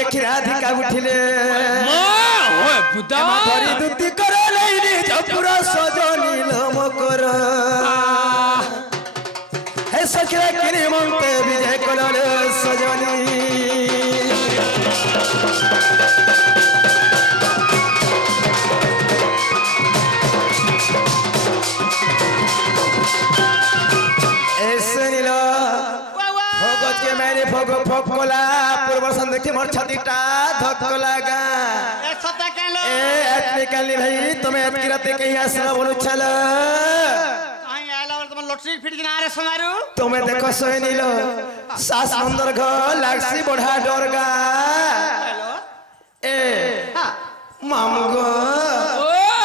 দেখি রাধিকা উঠিলে বুদা ধরি দুতি করে নেই পুরা সজনী লোমকর হে সখিরা কিনি মন্তে বিজয় করলে সজনী भोग फकला पूर्व संदेखि मोर छातीटा धक्क लगा ए सता केलो ए एतनी काली भाई तुम्हें एतकी राते कहीं आसना बोलु छल आई आला और तुम लटरी फिट दिना रे समारू तुम्हें देखो सोई नीलो सास मंदर घ लागसी बढ़ा डरगा हेलो ए मामगो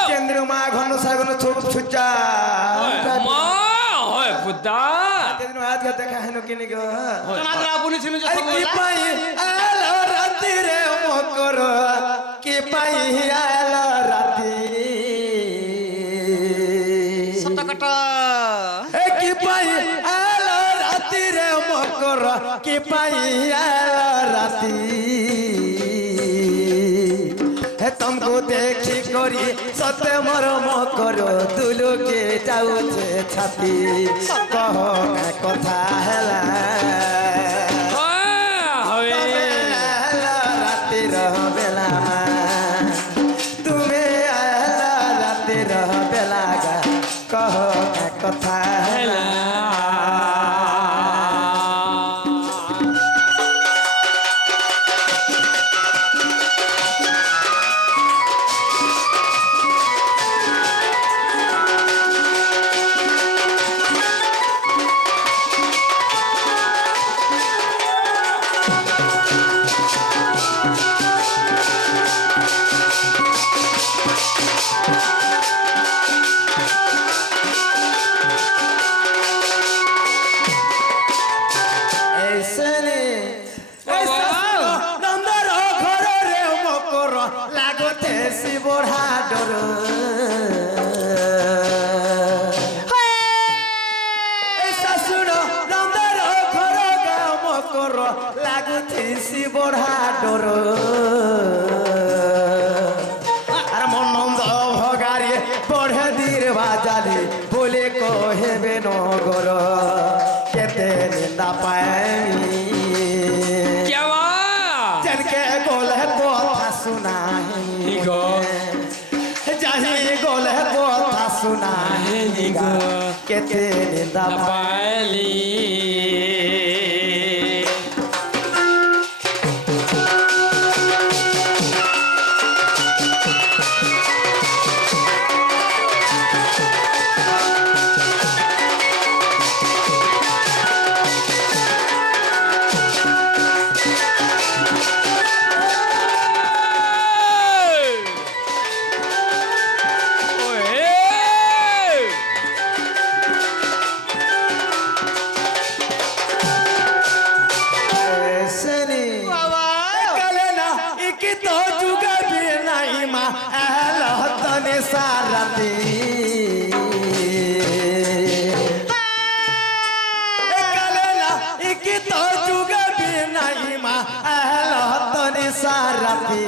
केंद्र मा घन सागन छुप छुचा মা হয় বুদা दिन आज का देखा है नो किनी गो তোমাদের আবুনি ছিল যে अरे की पाई आलो राती रे मकर की पाई आलो राती सता कटा ए की पाई आलो राती रे मकर की पाई आलो राती हे तुमको देखी करी सते मोर मकर दुलु के जाऊ छे छाती कह कथा हैला रातिर बेला तुम्हें आला रातिर बेला कह कथा हैला बढ़ा डर मन भगारी बढ़े दीर बाजाली बोले कहे नगर केते निंदा पाएमी जनके गोले कथा सुनाही जाही गोले कथा सुनाही केते निंदा पाएली सारती कलेला इकी तो जुगा भी नहीं मा आलो तनी सारती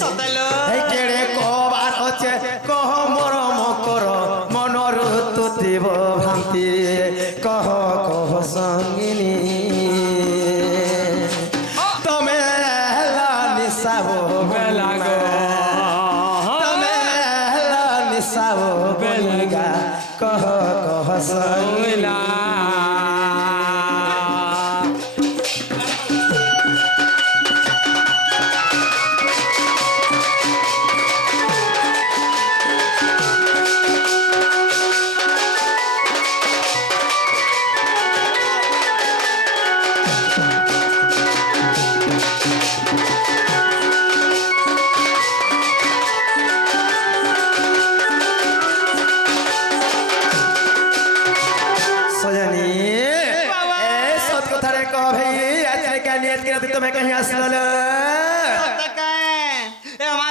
सतलो हे केड़े को बार होचे कह मोर मकर मनर तुतिब भ्रांति कह कह संगिनी तमे निसाबो बेलागो सावो बेलगा कह कह सैला तुम्हें कहीं असलल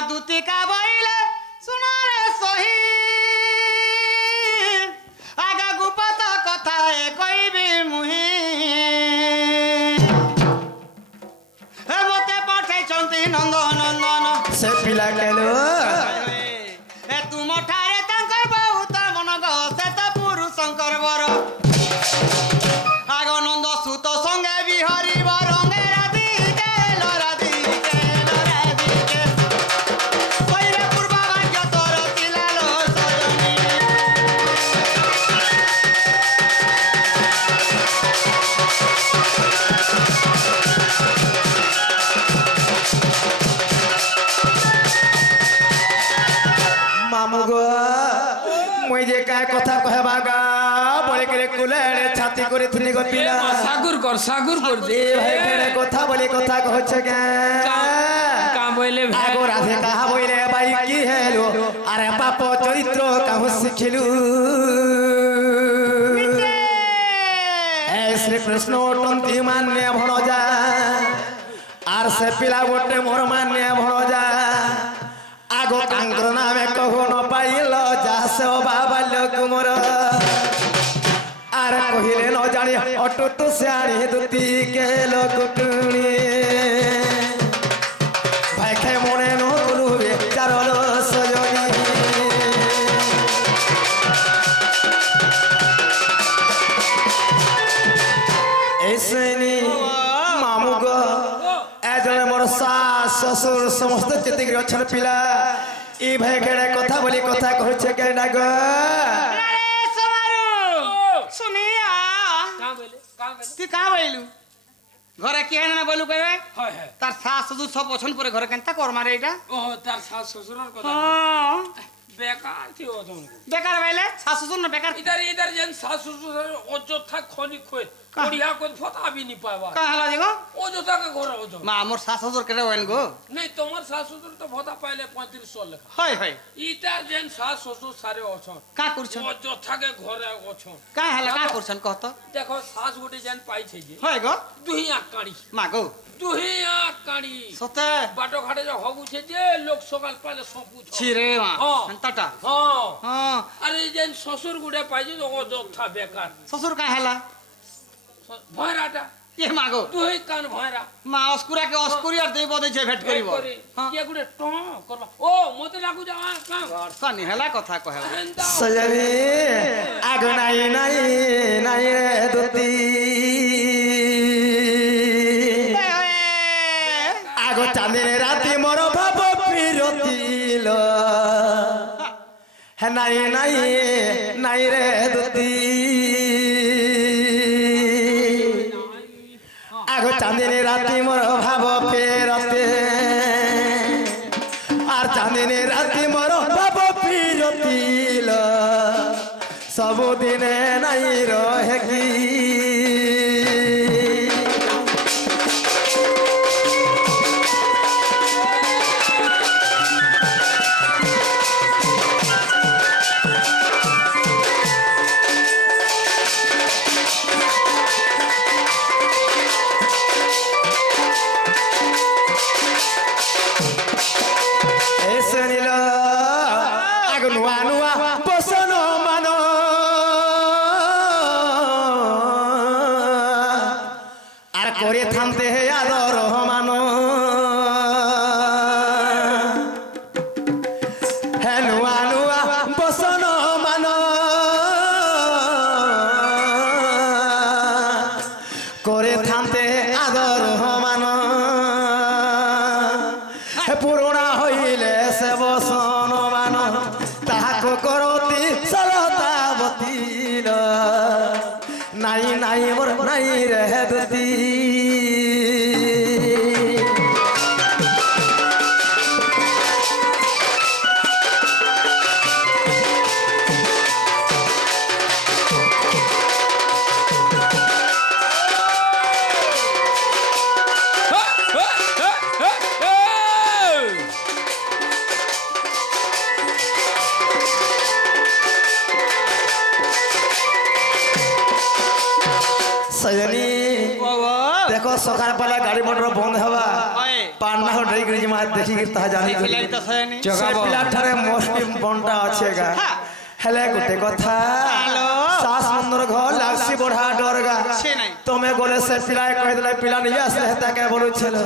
दूती का बोले सुना रे सही आगा गुपत कथा कोई भी मुही ସେ ପିଲା କେଲୋ ଏ ତୁମ ଠାରେ ତାଙ୍କର ବହୁତ ମନ ଗସେ ତ ପୁରୁଷଙ୍କର ବର ଆଗ ନନ୍ଦ ସୁତ ସଙ୍ଗେ ବିହରିବ ରଙ୍ଗେ ରାଧି କେଲ ରାଧି କେଲ ରାଧି କେ କଇରେ ପୂର୍ବ ଭାଗ୍ୟ ତୋର ଥିଲା ଲୋ ସଜନୀ মামু গো মই যে কা কথা কহবা গা বলে করে কুলেড়ে ছাতি করে থিনি গো পিলা সাগুর কর দে এ ভাই কেড়ে কথা বলে কথা কহছে গে কা বইলে ভাই আগো রাধে কাহা বইলে ভাই কি হেলো আরে পাপ চরিত্র কাহু শিখিলু हे श्री कृष्ण टंती मान्य भणजा आर से पिला गोटे मोर मान्य भणजा आगो तांकर नामे कहो न पाइल जा से बाबाल्य कुमर आर कहिले न जानी अटुट सियाणी दुती के लोकुटुणी भाई खे मने न गुरुवे चारल सजनी ऐसनी मामू गो एजने मोर सास ससुर समस्त जेतिक अछन पिला ई भाई केड़े कथा बोली कथा कहछे केडा गो আরে সমারু শুনিয়া তুই কা বইলু ঘরে কি হেনা বলু কইবে হয় হয় তার শাশ শ্বশুর সব পছন্দ করে ঘরে কেনতা কর মারে এটা ও তার শাশ শ্বশুরের কথা হ্যাঁ বেকার থিও তুমি বেকার বাইলে শাশ শ্বশুর না বেকার इधर जन শাশ শ্বশুরের অযথা খনি খই কোড়িয়া কোন ফটা বি নি পাবা কা হলা দেখো অযথা কে ঘরে অযথা মা মোর শাশ শ্বশুর কেটে হইন গো नहीं তোমার শাশ শ্বশুর তো ভতা পাইলে 3500 লেখা হয় হয় ইটার যেন শাশ শ্বশুর সারে অছন কা করছন অযথা কে ঘরে অছন কা হলা কা করছন কত দেখো শাশ গোটে যেন পাইছে যে হয় গো দুই আকাড়ি মা গো দুই আকাড়ি সতে বাটো ঘাটে যে হগুছে যে লোক সকাল পাইলে সপুছ ছিরে মা হ্যাঁ। এন্তাটা হ্যাঁ হ্যাঁ আরে যেন শ্বশুর গুড়ে পাইছে তো অযথা বেকার শ্বশুর কা হলা ভয়রাটা এ মা গো দুই কান ভয়রা মা অস্কুরা কে অস্কুরি আর দেব দেছে ভেট করিব হ্যাঁ ইয়ে গুড়ে ট করবা ও মতে লাগু যা কাম সানি হেলা কথা কহে सजनी आग नाई नाई नाई रे दुती आगो चांदनी राती मोर भाव फिरतिल हे नाई नाई नाई रे दुती आगो चांदनी राती मोर भाव फेरते আর চাঁদিনী রাতি মোর ভাব ফিরতিল सबुदिने नहीं रहेगी ऐसे नीला नुआ नुआ बसनो मानो আর করে থামতে হে আদর মানো হে নুয়া নুয়া বসনো মানো করে থামতে আদর মানো হে পুরোনা হইলে সে বসন মানো তাহাকো করতি সলতাবতী নাই নাই মোর নাই রে দুতি सजनी देखो सकाळ पाला गाड़ी मोटर बंद हवा पाना हो डरी गरी मार देखी कि ता जानी पिला ठारे मोस्टी बंटा अछेगा हेले गुटे कथा सास मंदर घर लागसी बढ़ा डरगा तमे गोले से पिला कह देले पिला नहीं आसले हेता के बोलु छलो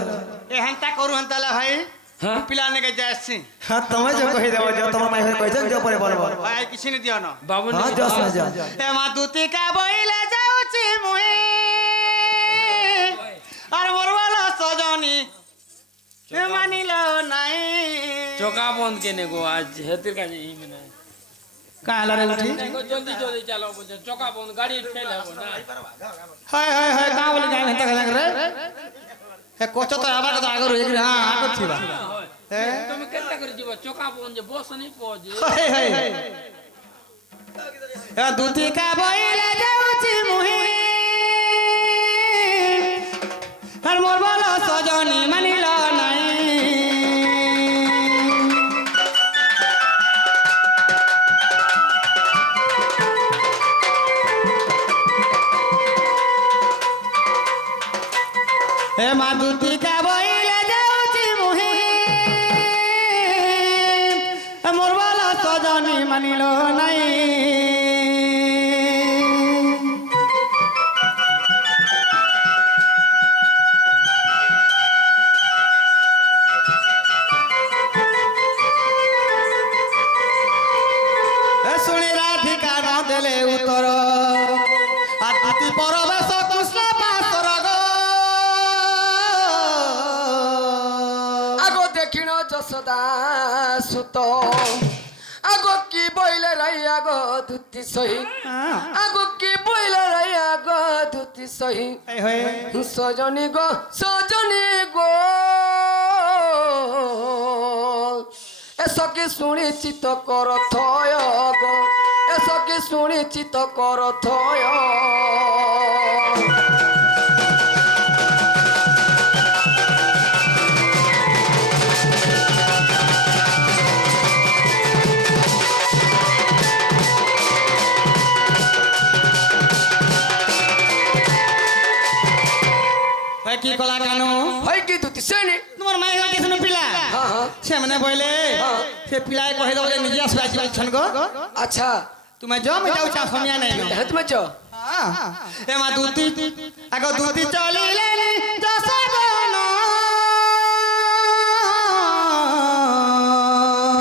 ए हंता करू हंताला भाई হ্যাঁ পিলা নেকে যাচ্ছি হ্যাঁ তুমি যে কই দেব যে তোমার মাই হয়ে কইছেন যে পরে বলবো ভাই কিছু নি দিও না বাবু হ্যাঁ জস না যা হে মা দুতিকা বইলে যাউছি মুই আর মোর ভালো সজনী মানিল নাই চোকা বন্ধ কেনে গো আজ হেতির কাছে ই মানে কালা রে উঠি দেখো জলদি জলদি চালাও বলছে চোকা বন্ধ গাড়ি ফেল হবে না হায় হায় হায় কা বলি যাই হেতা কাজ রে হে কোচ তো আবার তো আগর হই হ্যাঁ আগর থিবা তুমি কেনটা করে দিব চোকা বন্ধ যে বস নি পজে হায় হায় হায় হে দুতিকা বইলে যাউছি মুই আর মোর ভালো সজনী মানিল নাই হে মা দুতিকা বইলে যাউছি মুহি মোর ভালো সজনী মানিল নাই শুনি রাধিকা ন দেলে উত্তর আর দুতি পরবেশ কৃষ্ণ পাশর গো আগো দেখিন যশোদা সুত আগো কি বইলে রাই আগো ধুতি সহি আগো কি বইলে রাই আগো ধুতি সহি সজনী গো এসকি শুনি চিত কর থয় গো এসকি শুনি চিত কর থয় ভাই কি কলা কানু হয় কি ধুতি সহি তোমার মাই হই কিছু পিলা হ্যাঁ হ্যাঁ সে মানে বইলে সে পিলাই কহে দেব যে নিজে আসবে আজ পাইছন গো আচ্ছা তুমি যাও আমি যাও চা সমিয়া নাই হ্যাঁ তুমি চ এ মা দুতি আগ দুতি চলিলে যশোদন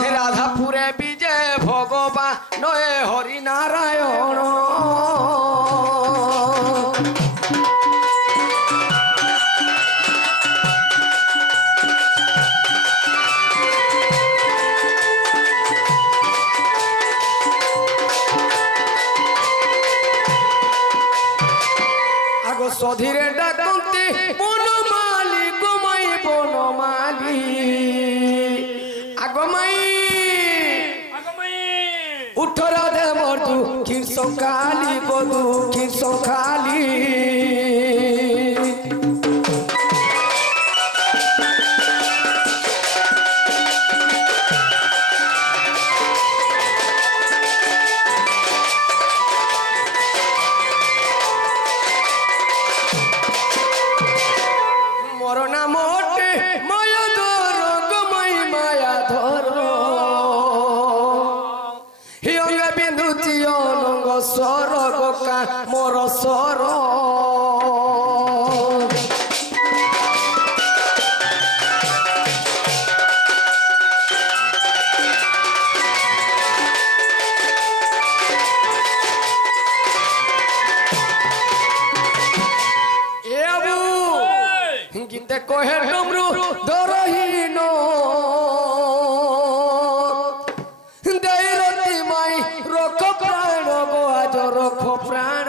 হে রাধাপুরে বিজে ভগবান নয়ে হরি নারায়ণ আগো সধীরে ডাকন্তে বনমালি গোমাই বনমালি আগমাই উঠরা দেবর দুঃখীর সকালি গো দুঃখীর সকালি মরনা মোটে মায়া ধর গমাই মায়া ধর হিয়ঙ্গা বিন্দুচি অনঙ্গ সর গোকা মোর সর গীতে কহে ডমরু ধরহীন দেরতি মাই রখ প্রাণ গো আজ রখ প্রাণ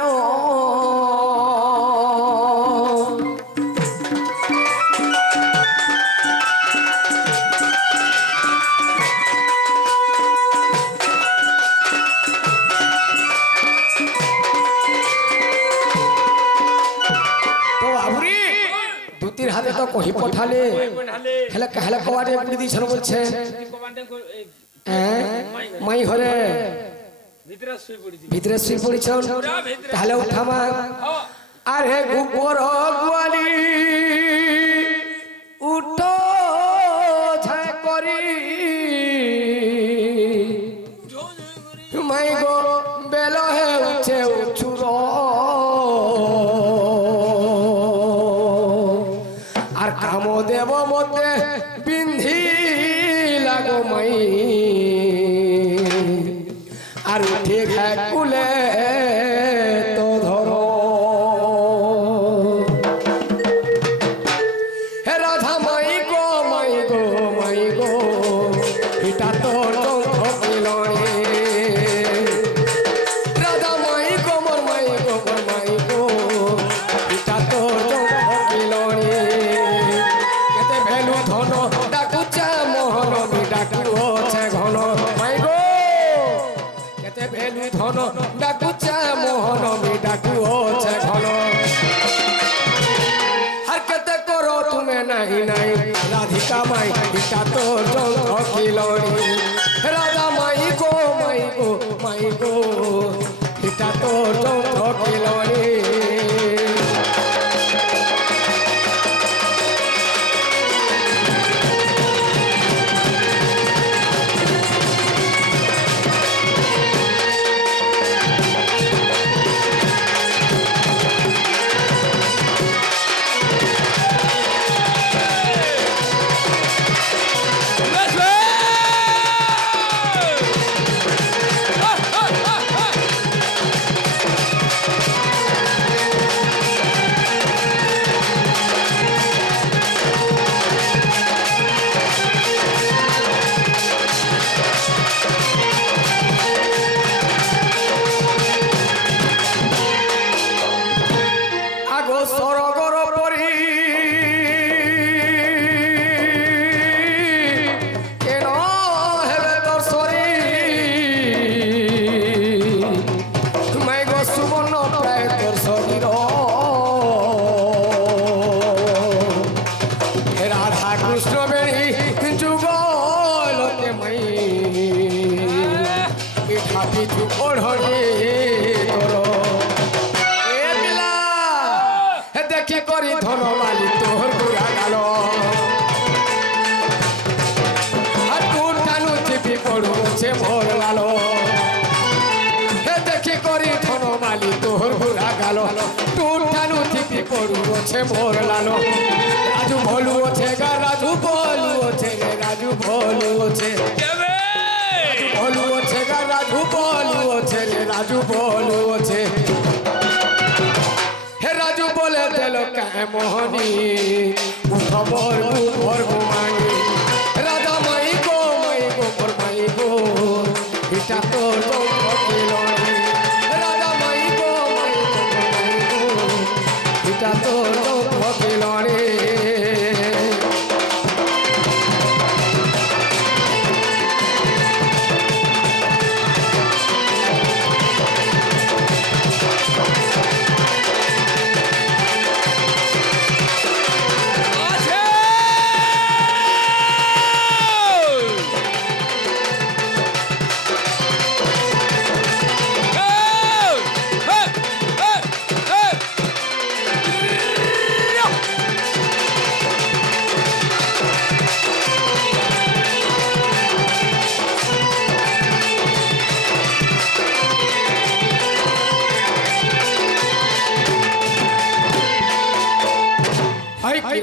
তো আবুরি দুতির হাতে তো কহি পঠালে হেলে কাহলে কবাটে বুড়ি দিছন বলছে মাই হরে ভিতরে শুই পড়িছন তাহলে উঠামা আর হে গোবর গোয়ালি উঠ ঝাই করি মাই গো বেল হেউছে উছুর আর কাম দেব মতে বিন্ধি আর উঠে ঘাট কুলে তো ধরো হে রাধা মাই গো মাই গো মাই গো এটা তোর চোখ মিলনে রাধা মাই গো মোর মাই গো মোর মাই গো এটা তোর চোখ মিলনে কেতে ভেলু ধন ডাকুছে মোহন বি ডাকুছে ঘন মাই গো কেতে ভেলু ধন ডাকুছে মোহন বি ডাকুছে ঘন আর কেতে করো তুমি নাই নাই রাধিকা মাই এটা তোর চোখ মিলনে রাধা মাই গো মাই গো মাই গো এটা তোর চোখ মিলনে আগো সরগর পরি কেন হেবে তোর সরি মাই গো সুবর্ণ প্রায় তোর শরীর রাধা কৃষ্ণ বেড়ি যুগলকে মাই পিঠা পিঠু ওঢ়ি তোর দেখি করি ধনমালি তোর বুড়া গেল আর তোর টানু চিপি পড়ুছে মোর লালো দেখি করি ধনমালি তোর বুড়া গেল তোর টানু চিপি পড়ুছে মোর লালো রাজু ভলু আছে গা রাজু ভলু আছে রে রাজু ভলু আছে ভলু আছে গা রাজু ভলু আছে রে রাজু ভলু আছে হে রাজু বলে দিল মোহনী খবর খবর ঘুমানি রাধা মাই গো মোর মাই গো এটা তোর মিলনে রাধা মাই গো মোর মাই গো এটা তোর মিলনে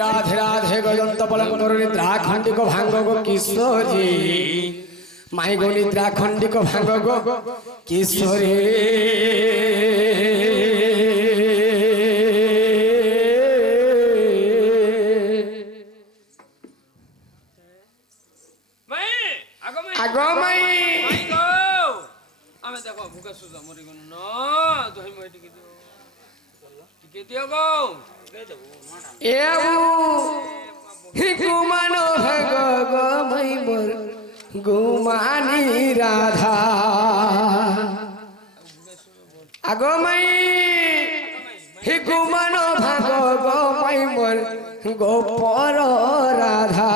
রাধে রাধে গজন্ত পলঙ্কর নিদ্রা খণ্ডিক ভাঙ্গ গো কিশোরী মাই গো নিদ্রা খণ্ডিক ভাঙ্গ গো কিশোরী আগো মাই আমি দেখো ভুকে সুজা মরি গো না দই মই টিকে দিও টিকে দিও গো এও গুমানো ভাগ গো মাই মোর গুমানি রাধা আগো মাই গুমানো ভাগ গো মাই মোর গোপর রাধা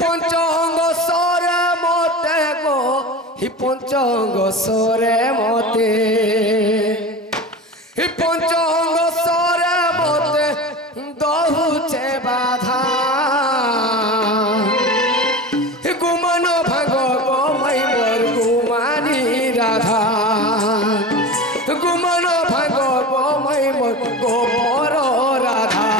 পঞ্চঙ্গ সরে মতে গো পঞ্চঙ্গ সরে মতে পঞ্চঙ্গ সরে মতে দহুছে বাধা গুমান ভাগ গো মাই মোর গুমানি রাধা গুমান ভাগ গো মাই মোর গোপর রাধা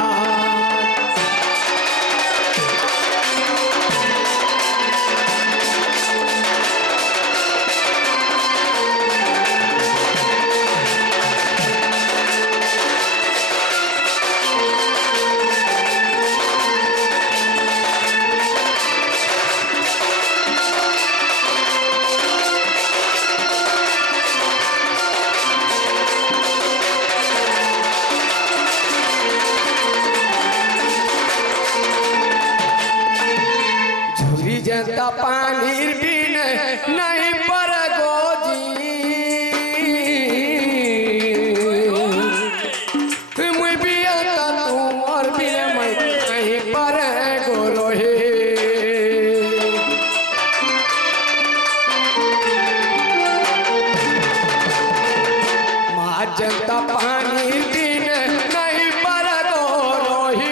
ता पानी पीने नहीं पर गो रही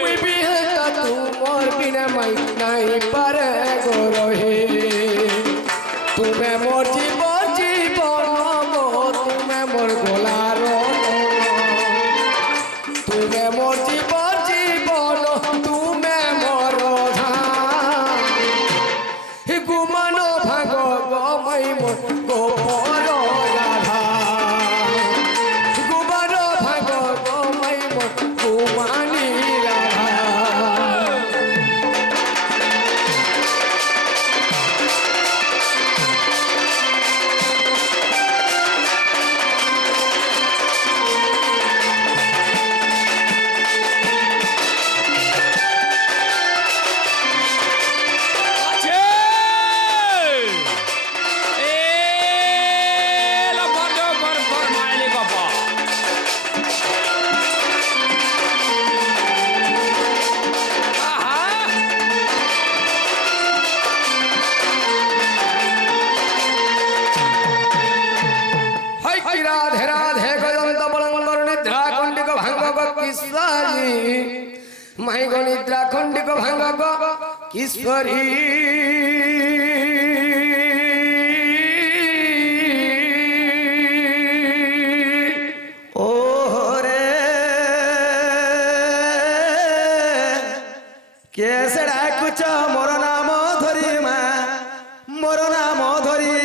मुई भी है ता तू मोर बिना मैं नहीं पर गो रही तुम्हें मोर जीवन गो तुम्हें मोर गोलार तुम्हें मोर जीवन तुम्हें मोर गुमानो भागो गो मई मोर गोपर राधा गुमानो भागो गो मई मोर गुमानी राधा राधे राधे गजंत बलंगर निद्रा खंडिक भांग किस्वरी माई गो निद्रा खंडिक भांग किस्वरी ओ रे कैसे डाकुच मोर नाम धरी मा मोर नाम धरी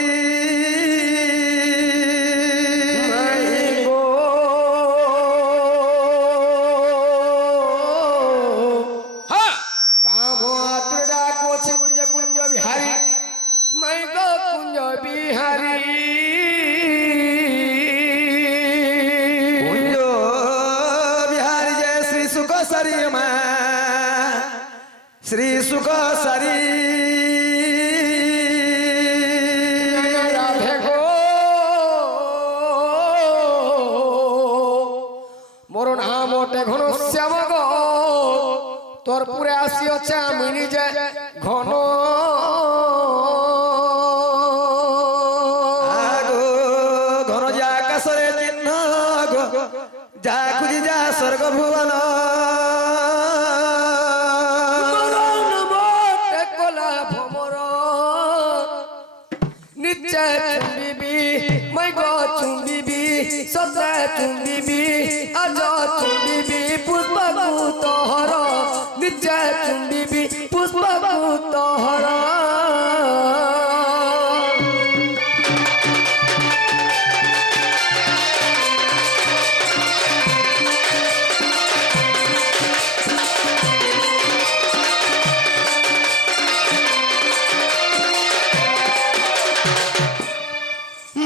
कुंज बिहारी मैं गो कुंज बिहारी कुंज बिहारी जय श्री सुख सरी मा श्री सुख सरी राधे गो मोर नाम घन श्याम गो তোর পুরে আসিছে আমি নিজে ঘন ঘন যা আকাশরে চিহ্ন গো যা খুঁজি যা স্বর্গ ভুবন কলা ভমর নিচে চুম্বিবি মই গো চুম্বিবি সদা চুম্বিবি আজ চুম্বিবি পুষ্পকু তোহর নিচে চুম্বিবি পুষ্পকু তোহর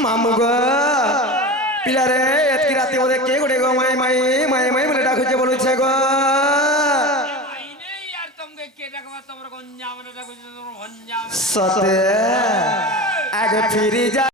মামু গো পিলারে এতকি রাতে ওদের কে গোটে গো মাই মাই মাই মাই বলে ডাকুছে বলছে গো সতে আগে ফিরি যা